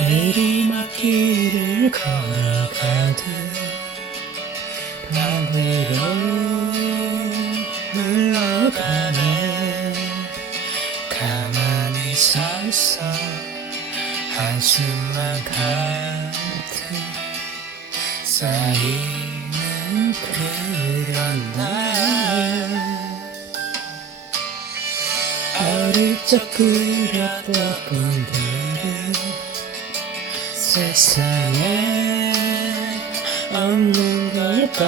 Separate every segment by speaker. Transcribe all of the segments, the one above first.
Speaker 1: 내리막길을 걸어가듯 반대로 흘러가네. 가만히 서서 한숨만 가득 쌓이는 그런 날. 어릴 적 그렸던 꿈들은 세상에 없는 걸까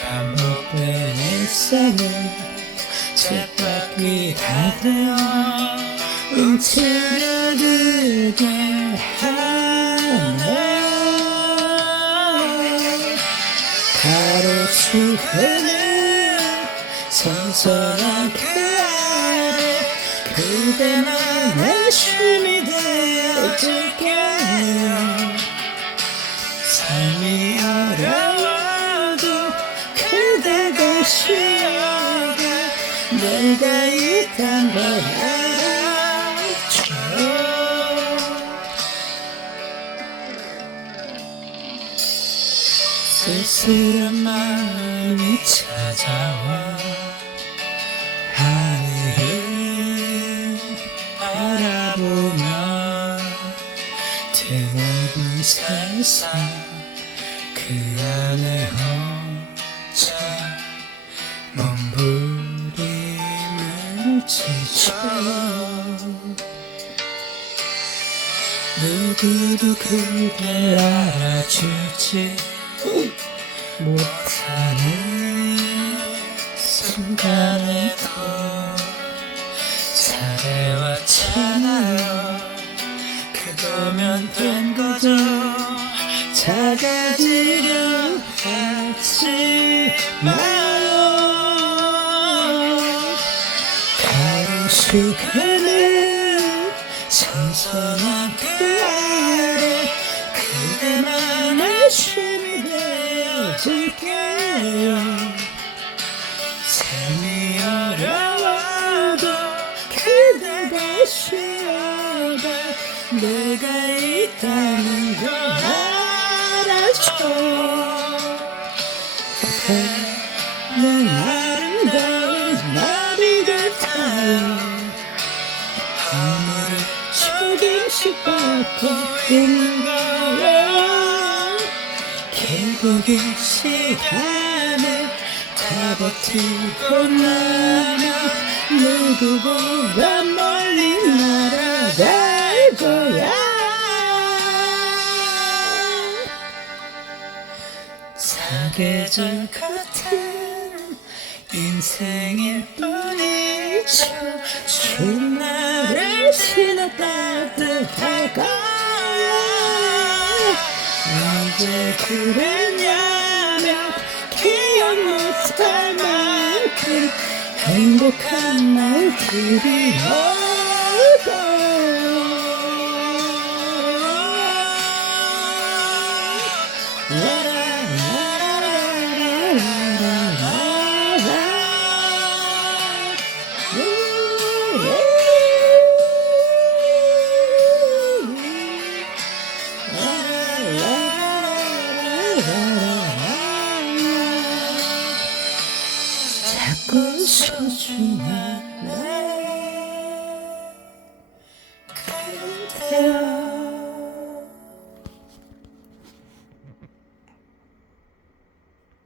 Speaker 1: 반복된 일상을 쳇바퀴 하며 움츠러들게 하네 가로수는 선선한 그 그대만의 쉼이 되어줄게요. 삶이 어려워도 그대가 쉬어가 내가 있단 걸 알아줘. 쓸쓸한 마음이 찾아와 드넓은 세상 그 안에 혼자 몸부림을 지쳐 누구도 그댈 알아주지 못하는 순간에도 작아지려 하지 마요. 가로수가는 선선한 그 아래 그대만의 쉼이 되어줄게요. 삶이 어려워도 그대가 쉬어가 내가 있다는 걸 는 아름다운 나비 같아요 하늘을 조금씩 있는 거야. 결국에 시간을 다 버티고 나면 누구보다 사계절 같은 인생일 뿐이죠. 추운 날을 신어 따뜻할 거야 언제 그랬냐면 기억 못할 만큼 행복한 날들이 날 그대여